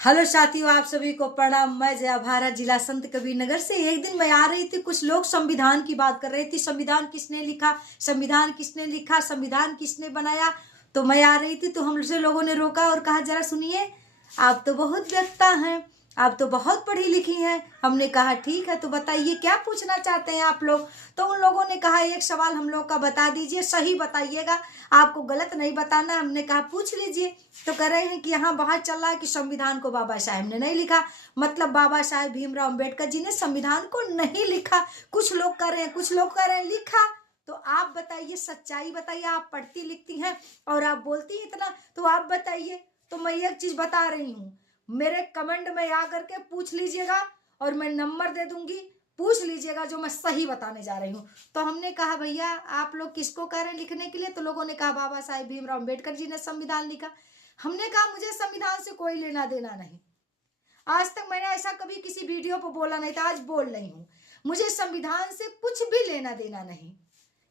Hello साथियों, आप सभी को प्रणाम। मैं जया भारत, जिला संत कबीर नगर से। एक दिन मैं आ रही थी, कुछ लोग संविधान की बात कर रहे थे। संविधान किसने लिखा, संविधान किसने लिखा, संविधान किसने बनाया। तो मैं आ रही थी तो हमसे लोगों ने रोका और कहा, जरा सुनिए, आप तो बहुत व्यक्ता हैं, आप तो बहुत पढ़ी लिखी हैं। हमने कहा ठीक है, तो बताइए क्या पूछना चाहते हैं आप लोग। तो उन लोगों ने कहा, एक सवाल हम लोग का बता दीजिए, सही बताइएगा, आपको गलत नहीं बताना। हमने कहा पूछ लीजिए। तो कह रहे हैं कि यहाँ बाहर चल रहा है कि संविधान को बाबा साहेब ने नहीं लिखा, मतलब बाबा साहेब भीमराव अम्बेडकर जी ने संविधान को नहीं लिखा। कुछ लोग कह रहे हैं, कुछ लोग कह रहे हैं लिखा। तो आप बताइए, सच्चाई बताइए। आप पढ़ती लिखती हैं और आप बोलती हैं इतना, तो आप बताइए। तो मैं एक चीज बता रही हूँ, मेरे कमेंट में आकर के पूछ लीजिएगा और मैं नंबर दे दूंगी, पूछ लीजिएगा जो मैं सही बताने जा रही हूँ। तो हमने कहा, भैया आप लोग किसको कह रहे हैं लिखने के लिए। तो लोगों ने कहा, बाबा साहेब भीमराव अम्बेडकर जी ने संविधान लिखा। हमने कहा, मुझे संविधान से कोई लेना देना नहीं। आज तक मैंने ऐसा कभी किसी वीडियो पर बोला नहीं था, आज बोल रही हूँ। मुझे संविधान से कुछ भी लेना देना नहीं।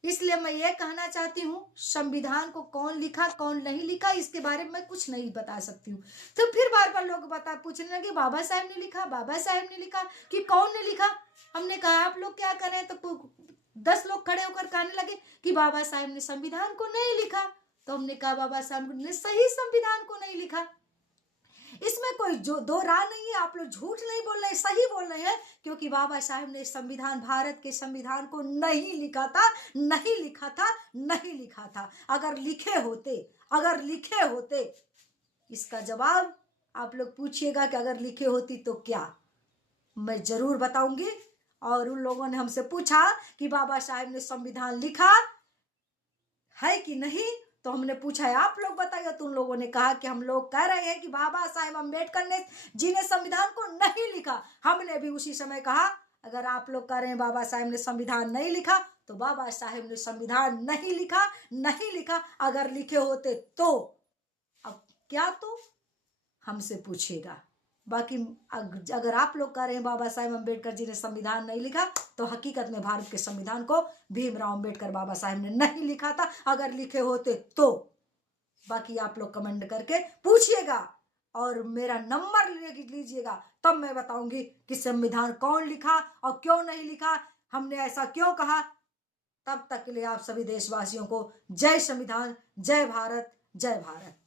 इसलिए मैं ये कहना चाहती हूँ, संविधान को कौन लिखा कौन नहीं लिखा इसके बारे में मैं कुछ नहीं बता सकती हूँ। तो फिर बार बार लोग पूछने लगे, बाबा साहेब ने लिखा, बाबा साहेब ने लिखा, कि कौन ने लिखा। हमने कहा, आप लोग क्या करें। तो 10 लोग खड़े होकर कहने लगे कि बाबा साहेब ने संविधान को नहीं लिखा। तो हमने कहा, बाबा साहेब ने सही संविधान को नहीं लिखा, इसमें कोई जो दो राय नहीं है। आप लोग झूठ नहीं बोल रहे, सही बोल रहे हैं। क्योंकि बाबा साहेब ने संविधान, भारत के संविधान को नहीं लिखा था, नहीं लिखा था, नहीं लिखा था। अगर लिखे होते, अगर लिखे होते, इसका जवाब आप लोग पूछिएगा कि अगर लिखे होती तो क्या, मैं जरूर बताऊंगी। और उन लोगों ने हमसे पूछा कि बाबा साहेब ने संविधान लिखा है कि नहीं। तो हमने पूछा है, आप लोग बताइए। तो उन लोगों ने कहा कि हम लोग कह रहे हैं कि बाबा साहेब अम्बेडकर ने जी ने संविधान को नहीं लिखा। हमने भी उसी समय कहा, अगर आप लोग कह रहे हैं बाबा साहेब ने संविधान नहीं लिखा, तो बाबा साहेब ने संविधान नहीं लिखा, नहीं लिखा। अगर लिखे होते तो, अब क्या, तो हमसे पूछिएगा। बाकी अगर आप लोग कह रहे हैं बाबा साहेब अम्बेडकर जी ने संविधान नहीं लिखा, तो हकीकत में भारत के संविधान को भीमराव अम्बेडकर बाबा साहेब ने नहीं लिखा था, अगर लिखे होते तो। बाकी आप लोग कमेंट करके पूछिएगा और मेरा नंबर लीजिएगा, तब मैं बताऊंगी कि संविधान कौन लिखा और क्यों नहीं लिखा, हमने ऐसा क्यों कहा। तब तक के लिए आप सभी देशवासियों को जय संविधान, जय भारत, जय भारत।